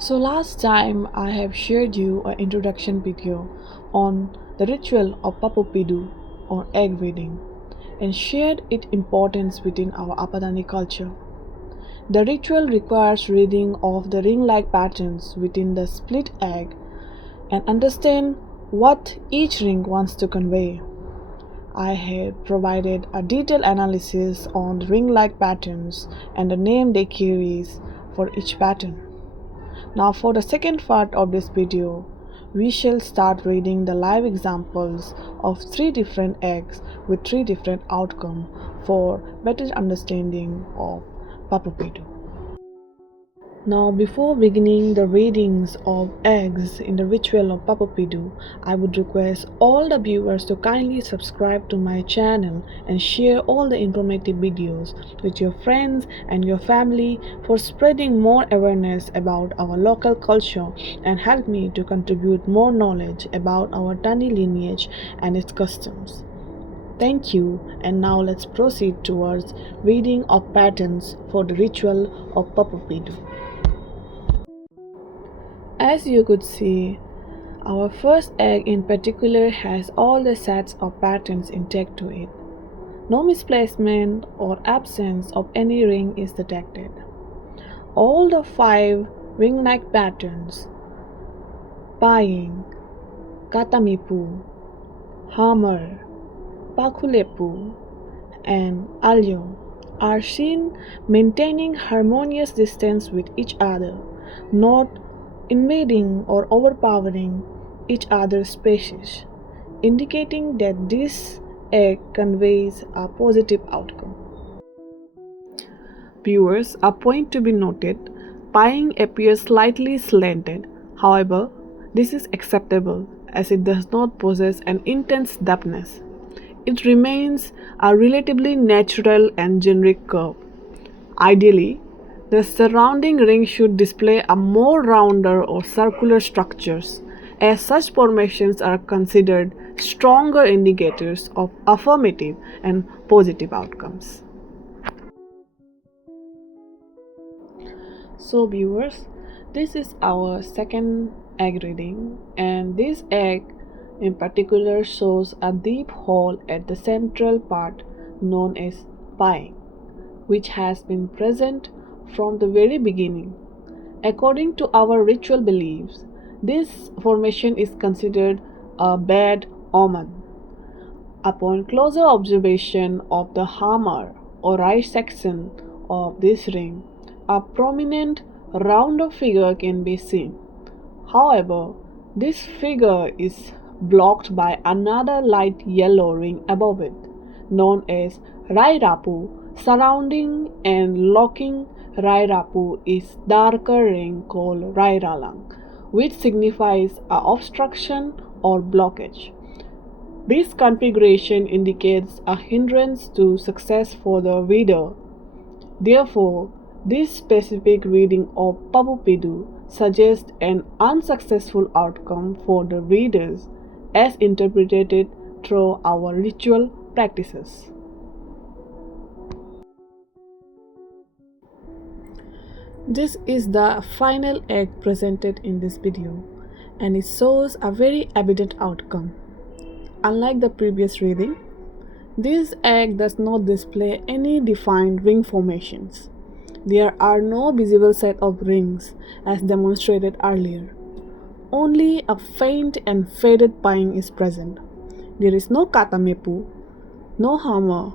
So last time I have shared you an introduction video on the ritual of Papu Pidu or egg reading and shared its importance within our Apadani culture. The ritual requires reading of the ring-like patterns within the split egg and understand what each ring wants to convey. I have provided a detailed analysis on the ring-like patterns and the name they carries for each pattern. Now for the second part of this video, we shall start reading the live examples of three different eggs with three different outcomes for better understanding of Papu Pidu. Now, before beginning the readings of eggs in the ritual of Papu Pidu, I would request all the viewers to kindly subscribe to my channel and share all the informative videos with your friends and your family for spreading more awareness about our local culture and help me to contribute more knowledge about our Tani lineage and its customs. Thank you, and now let's proceed towards reading of patterns for the ritual of Papu Pidu. As you could see, our first egg in particular has all the sets of patterns intact to it. No misplacement or absence of any ring is detected. All the 5 ring-like patterns, Paing, Katamipu, Hammer, Pakulepu, and Alyo, are seen maintaining harmonious distance with each other, not invading or overpowering each other's spaces, indicating that this egg conveys a positive outcome. Viewers, a point to be noted, Paing appears slightly slanted. However, this is acceptable as it does not possess an intense dampness. It remains a relatively natural and generic curve. Ideally, the surrounding ring should display a more rounder or circular structures, as such formations are considered stronger indicators of affirmative and positive outcomes. So viewers, this is our second egg reading, and this egg in particular shows a deep hole at the central part known as Paing, which has been present from the very beginning. According to our ritual beliefs, this formation is considered a bad omen. Upon closer observation of the hammer or right section of this ring, a prominent rounder figure can be seen. However, this figure is blocked by another light yellow ring above it, known as Rairapu. Surrounding and locking Rairapu is darker ring called Rairalang, which signifies a obstruction or blockage. This configuration indicates a hindrance to success for the reader. Therefore, this specific reading of Papu Pidu suggests an unsuccessful outcome for the readers as interpreted through our ritual practices. This is the final egg presented in this video, and it shows a very evident outcome. Unlike the previous reading, this egg does not display any defined ring formations. There are no visible set of rings as demonstrated earlier. Only a faint and faded Paing is present. There is no Katamepu, no hammer,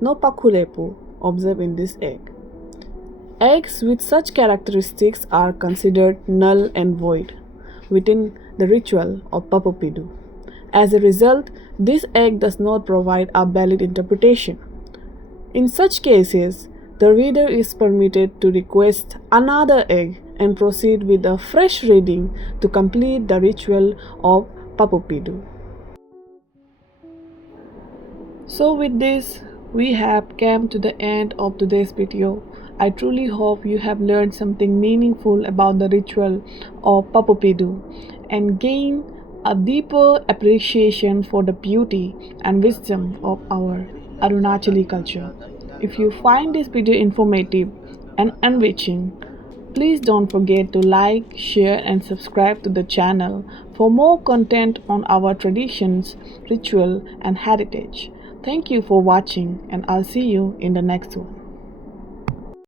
no Pakulepu observed in this egg. Eggs with such characteristics are considered null and void within the ritual of Papu Pidu. As a result, this egg does not provide a valid interpretation. In such cases, the reader is permitted to request another egg and proceed with a fresh reading to complete the ritual of Papu Pidu. So with this, we have come to the end of today's video. I truly hope you have learned something meaningful about the ritual of Papu Pidu and gained a deeper appreciation for the beauty and wisdom of our Arunachali culture. If you find this video informative and enriching, Please don't forget to like, share, and subscribe to the channel for more content on our traditions, ritual, and heritage. Thank you for watching, and I'll see you in the next one.